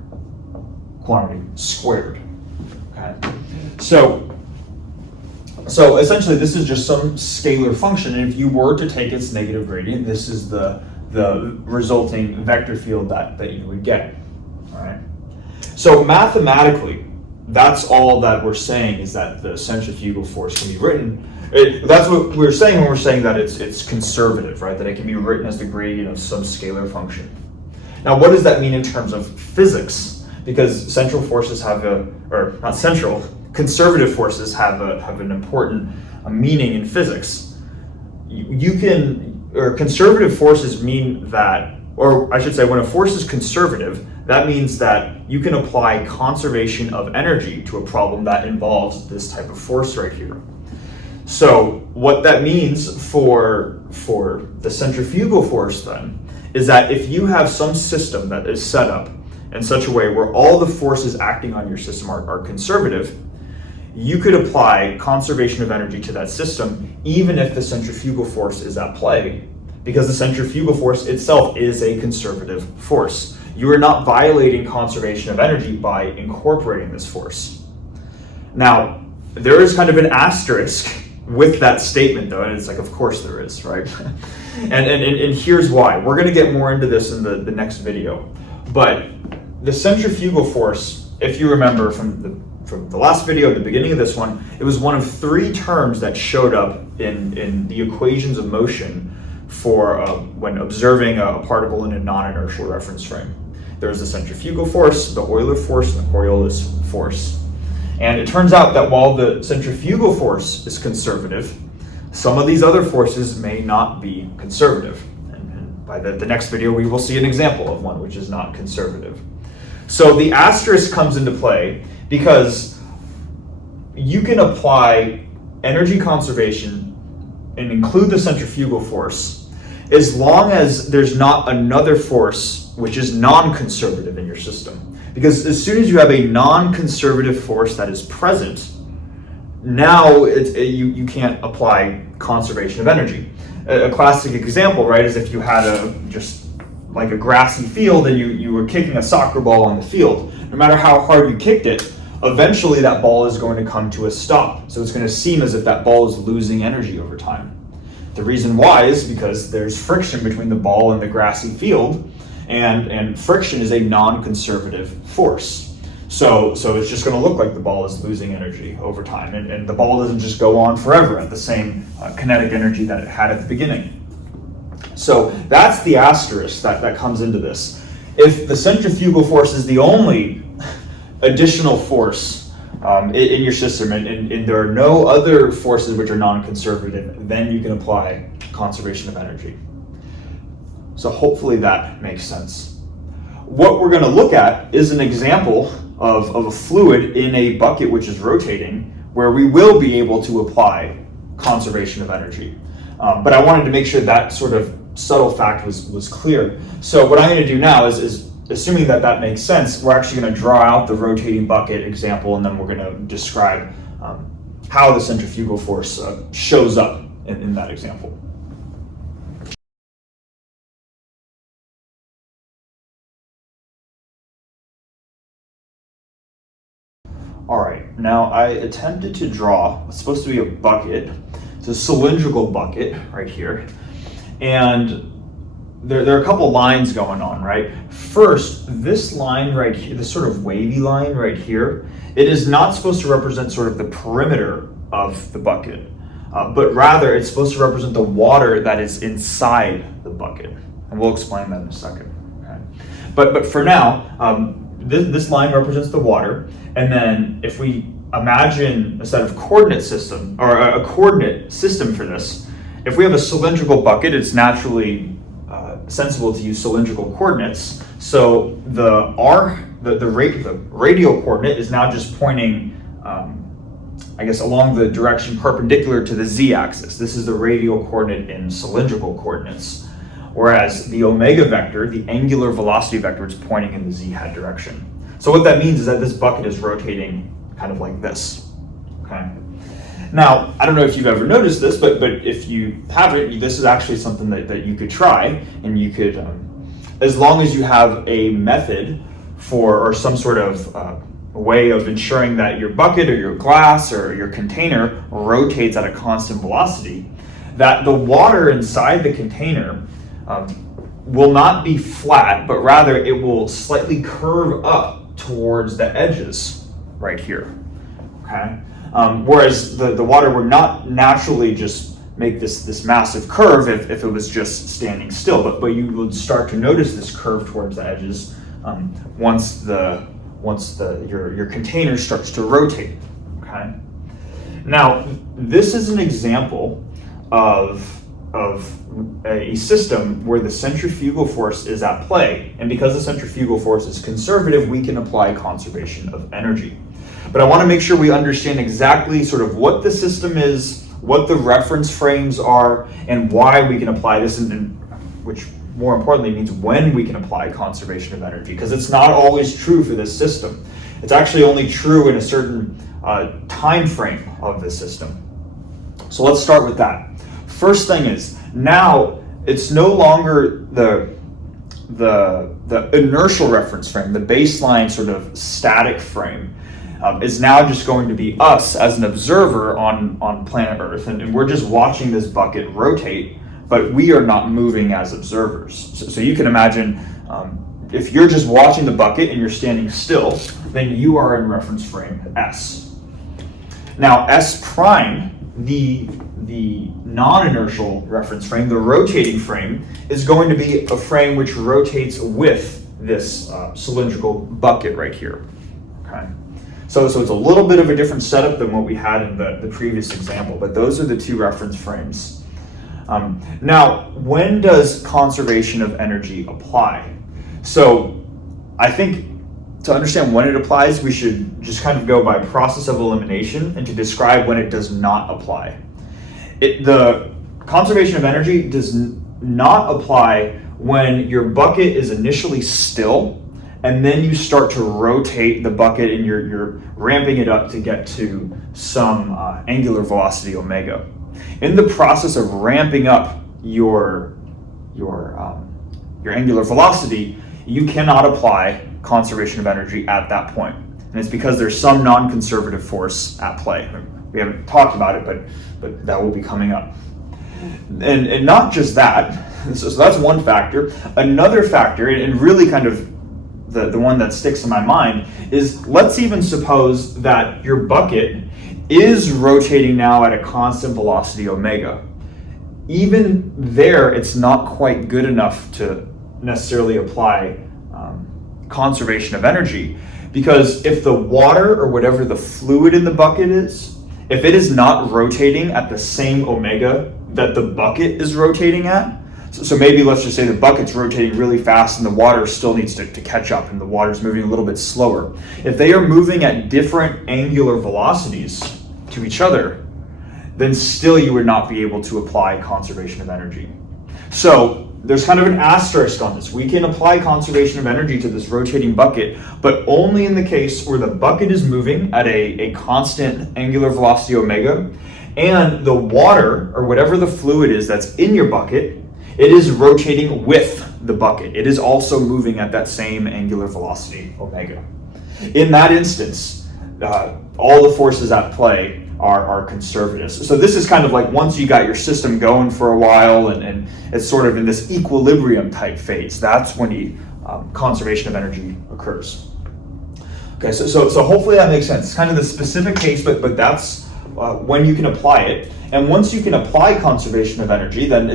quantity squared. Okay. So essentially this is just some scalar function, and if you were to take its negative gradient, this is the resulting vector field that you would get. All right. So mathematically, that's all that we're saying, is that the centrifugal force can be written. That's what we're saying when we're saying that it's conservative, right? That it can be written as the gradient of some scalar function. Now, what does that mean in terms of physics? Because central forces conservative forces have an important meaning in physics. You can or conservative forces mean that, or I should say, when a force is conservative, that means that you can apply conservation of energy to a problem that involves this type of force right here. So what that means for the centrifugal force then is that if you have some system that is set up in such a way where all the forces acting on your system are conservative, you could apply conservation of energy to that system even if the centrifugal force is at play, because the centrifugal force itself is a conservative force. You are not violating conservation of energy by incorporating this force. Now, there is kind of an asterisk with that statement though, and it's like, of course there is, right? and here's why. We're going to get more into this in the next video. But the centrifugal force, if you remember from the last video, at the beginning of this one, it was one of three terms that showed up in the equations of motion for when observing a particle in a non-inertial reference frame. There was the centrifugal force, the Euler force, and the Coriolis force. And it turns out that while the centrifugal force is conservative, some of these other forces may not be conservative. And by the next video, we will see an example of one which is not conservative. So the asterisk comes into play because you can apply energy conservation and include the centrifugal force as long as there's not another force which is non-conservative in your system. Because as soon as you have a non-conservative force that is present, now you can't apply conservation of energy. A classic example, right, is if you had just like a grassy field and you were kicking a soccer ball on the field. No matter how hard you kicked it, eventually that ball is going to come to a stop. So it's going to seem as if that ball is losing energy over time. The reason why is because there's friction between the ball and the grassy field, and friction is a non-conservative force. So it's just going to look like the ball is losing energy over time, and the ball doesn't just go on forever at the same kinetic energy that it had at the beginning. So that's the asterisk that comes into this. If the centrifugal force is the only additional force in your system, and there are no other forces which are non-conservative, then you can apply conservation of energy. So hopefully that makes sense. What we're going to look at is an example of a fluid in a bucket which is rotating, where we will be able to apply conservation of energy. But I wanted to make sure that sort of subtle fact was clear. So what I'm going to do now is assuming that makes sense, we're actually going to draw out the rotating bucket example, and then we're going to describe how the centrifugal force shows up in that example. All right, now I attempted to draw what's supposed to be a bucket. It's a cylindrical bucket right here. And there are a couple lines going on, right? First, this line right here, this sort of wavy line right here, it is not supposed to represent sort of the perimeter of the bucket, but rather it's supposed to represent the water that is inside the bucket. And we'll explain that in a second. Okay? But for now, this line represents the water. And then if we imagine a set of coordinate system, or a coordinate system for this, if we have a cylindrical bucket, it's naturally sensible to use cylindrical coordinates. So the radial coordinate is now just pointing, I guess, along the direction perpendicular to the z-axis. This is the radial coordinate in cylindrical coordinates. Whereas the omega vector, the angular velocity vector, is pointing in the z-hat direction. So what that means is that this bucket is rotating kind of like this, okay? Now, I don't know if you've ever noticed this, but if you haven't, this is actually something that you could try, and you could, as long as you have a method or some sort of way of ensuring that your bucket or your glass or your container rotates at a constant velocity, that the water inside the container will not be flat, but rather it will slightly curve up towards the edges right here, okay? Whereas the water would not naturally just make this massive curve if it was just standing still, but you would start to notice this curve towards the edges once your container starts to rotate, okay? Now, this is an example of of a system where the centrifugal force is at play. And because the centrifugal force is conservative, we can apply conservation of energy. But I want to make sure we understand exactly sort of what the system is, what the reference frames are, and why we can apply this, and which more importantly means when we can apply conservation of energy, because it's not always true for this system. It's actually only true in a certain time frame of the system. So let's start with that. First thing is, now it's no longer the inertial reference frame, the baseline sort of static frame. Is now just going to be us as an observer on planet Earth, and we're just watching this bucket rotate, but we are not moving as observers. So you can imagine if you're just watching the bucket and you're standing still, then you are in reference frame S. Now S prime, the non-inertial reference frame, the rotating frame, is going to be a frame which rotates with this cylindrical bucket right here. Okay. So it's a little bit of a different setup than what we had in the previous example, but those are the two reference frames. Now, when does conservation of energy apply? So I think to understand when it applies, we should just kind of go by process of elimination and to describe when it does not apply. The conservation of energy does not apply when your bucket is initially still, and then you start to rotate the bucket and you're ramping it up to get to some angular velocity omega. In the process of ramping up your angular velocity, you cannot apply conservation of energy at that point. And it's because there's some non-conservative force at play. We haven't talked about it, but that will be coming up. And not just that, so that's one factor. Another factor, and really kind of the one that sticks in my mind, is let's even suppose that your bucket is rotating now at a constant velocity omega. Even there, it's not quite good enough to necessarily apply conservation of energy, because if the water or whatever the fluid in the bucket is, if it is not rotating at the same omega that the bucket is rotating at, so maybe let's just say the bucket's rotating really fast and the water still needs to catch up and the water's moving a little bit slower. If they are moving at different angular velocities to each other, then still you would not be able to apply conservation of energy. So there's kind of an asterisk on this. We can apply conservation of energy to this rotating bucket, but only in the case where the bucket is moving at a constant angular velocity omega, and the water or whatever the fluid is that's in your bucket, it is rotating with the bucket. It is also moving at that same angular velocity omega. In that instance, all the forces at play are conservative. So this is kind of like once you got your system going for a while and it's sort of in this equilibrium type phase, that's when the conservation of energy occurs. Okay, so hopefully that makes sense. It's kind of the specific case, but that's when you can apply it. And once you can apply conservation of energy, then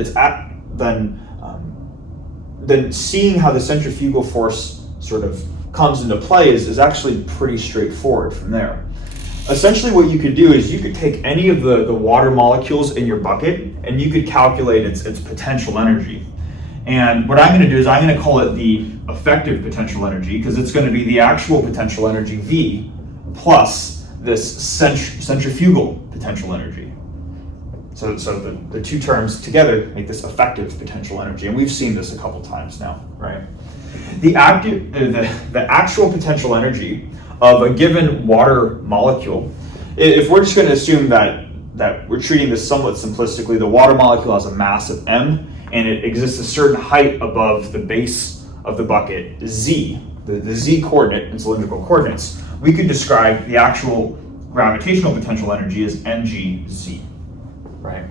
then seeing how the centrifugal force sort of comes into play is actually pretty straightforward from there. Essentially what you could do is you could take any of the water molecules in your bucket and you could calculate its potential energy. And what I'm going to do is I'm going to call it the effective potential energy, because it's going to be the actual potential energy V plus this centrifugal potential energy. So the two terms together make this effective potential energy, and we've seen this a couple times now, right? The actual potential energy of a given water molecule, if we're just going to assume that we're treating this somewhat simplistically, the water molecule has a mass of m, and it exists a certain height above the base of the bucket, z, the z coordinate in cylindrical coordinates, we could describe the actual gravitational potential energy as mgz. Right.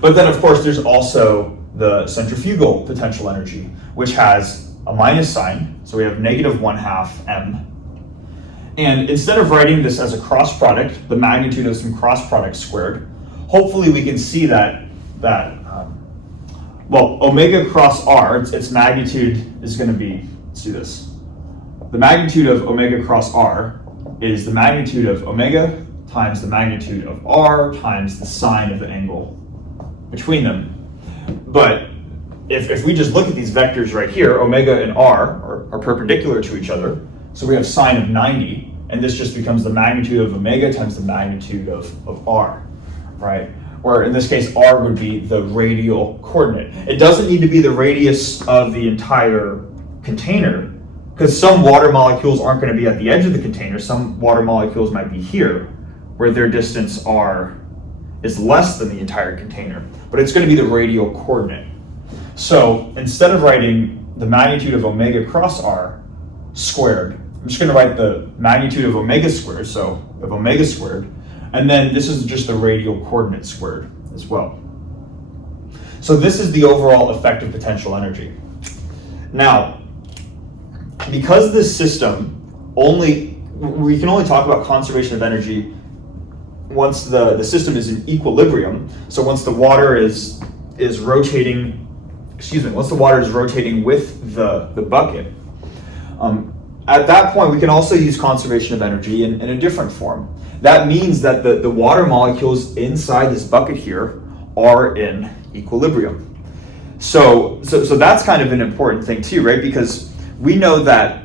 But then, of course, there's also the centrifugal potential energy, which has a minus sign. So we have -1/2 m. And instead of writing this as a cross product, the magnitude of some cross product squared, hopefully we can see that omega cross r, its magnitude is going to be, let's do this. The magnitude of omega cross r is the magnitude of omega times the magnitude of r times the sine of the angle between them. But if we just look at these vectors right here, omega and r are perpendicular to each other, so we have sine of 90, and this just becomes the magnitude of omega times the magnitude of r, right? Or in this case, r would be the radial coordinate. It doesn't need to be the radius of the entire container, because some water molecules aren't going to be at the edge of the container. Some water molecules might be here, where their distance r is less than the entire container, but it's going to be the radial coordinate. So instead of writing the magnitude of omega cross r squared, I'm just going to write the magnitude of omega squared, so of omega squared, and then this is just the radial coordinate squared as well. So this is the overall effective potential energy. Now, because this system we can only talk about conservation of energy once the system is in equilibrium. So once the water is rotating, once the water is rotating with the bucket, at that point we can also use conservation of energy in a different form. That means that the water molecules inside this bucket here are in equilibrium. So that's kind of an important thing too, right? Because we know that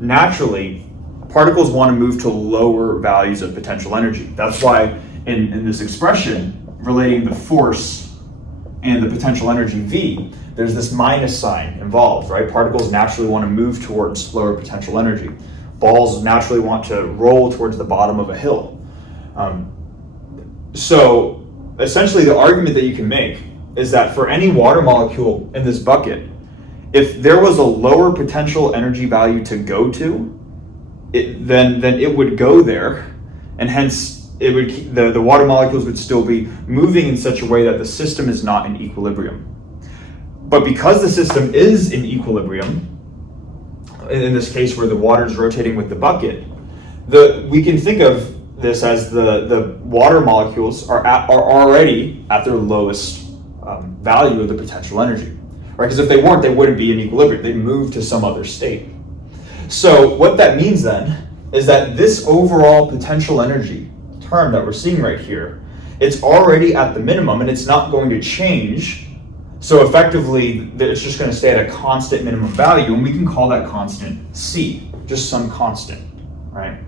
naturally particles want to move to lower values of potential energy. That's why in this expression relating the force and the potential energy V, there's this minus sign involved, right? Particles naturally want to move towards lower potential energy. Balls naturally want to roll towards the bottom of a hill. So essentially the argument that you can make is that for any water molecule in this bucket, if there was a lower potential energy value to go to, then it would go there, and hence the water molecules would still be moving in such a way that the system is not in equilibrium. But because the system is in equilibrium, in this case where the water is rotating with the bucket, we can think of this as the water molecules are already at their lowest value of the potential energy, right? Because if they weren't, they wouldn't be in equilibrium. They'd move to some other state. So what that means then is that this overall potential energy term that we're seeing right here, it's already at the minimum and it's not going to change. So effectively, it's just going to stay at a constant minimum value, and we can call that constant C, just some constant, right?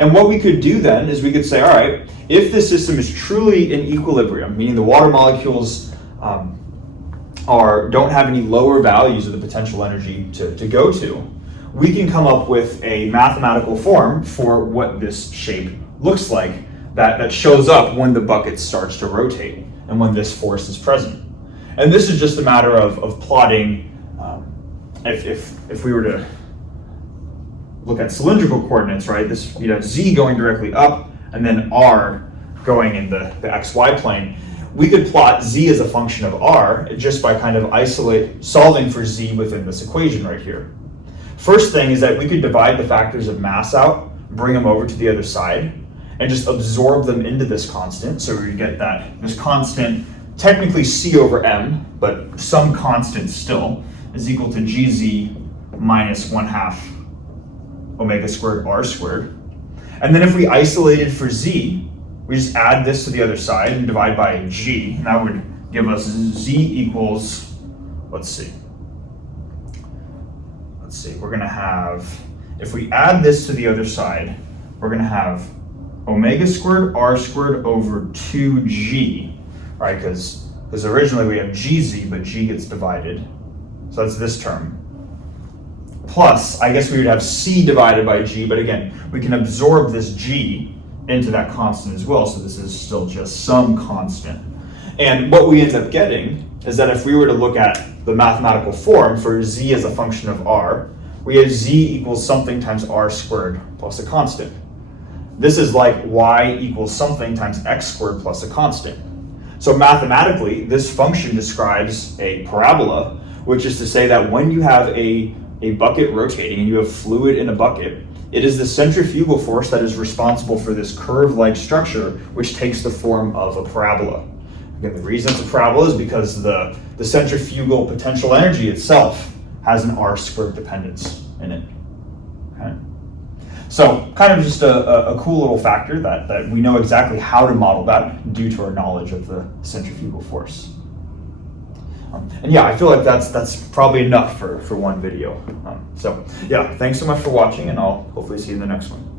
And what we could do then is we could say, all right, if this system is truly in equilibrium, meaning the water molecules don't have any lower values of the potential energy to go to, we can come up with a mathematical form for what this shape looks like that shows up when the bucket starts to rotate and when this force is present. And this is just a matter of plotting, if we were to look at cylindrical coordinates, right? You'd have z going directly up and then r going in the xy plane. We could plot z as a function of r just by kind of solving for z within this equation right here. First thing is that we could divide the factors of mass out, bring them over to the other side, and just absorb them into this constant. So we get that this constant, technically c over m, but some constant still, is equal to gz minus 1/2 omega squared r squared. And then if we isolated for z, we just add this to the other side and divide by g, and that would give us z equals, let's see, we're going to have, if we add this to the other side, we're going to have omega squared r squared over 2g, right? Because originally we have gz, but g gets divided. So that's this term. Plus, I guess we would have c divided by g, but again, we can absorb this g into that constant as well, so this is still just some constant. And what we end up getting is that if we were to look at the mathematical form for z as a function of r, we have z equals something times r squared plus a constant. This is like y equals something times x squared plus a constant. So mathematically, this function describes a parabola, which is to say that when you have a bucket rotating and you have fluid in a bucket, it is the centrifugal force that is responsible for this curve-like structure, which takes the form of a parabola. Again, the reason it's a parabola is because the centrifugal potential energy itself has an r squared dependence in it. Okay? So kind of just a cool little factor that we know exactly how to model that due to our knowledge of the centrifugal force. And yeah, I feel like that's probably enough for one video. So yeah, thanks so much for watching, and I'll hopefully see you in the next one.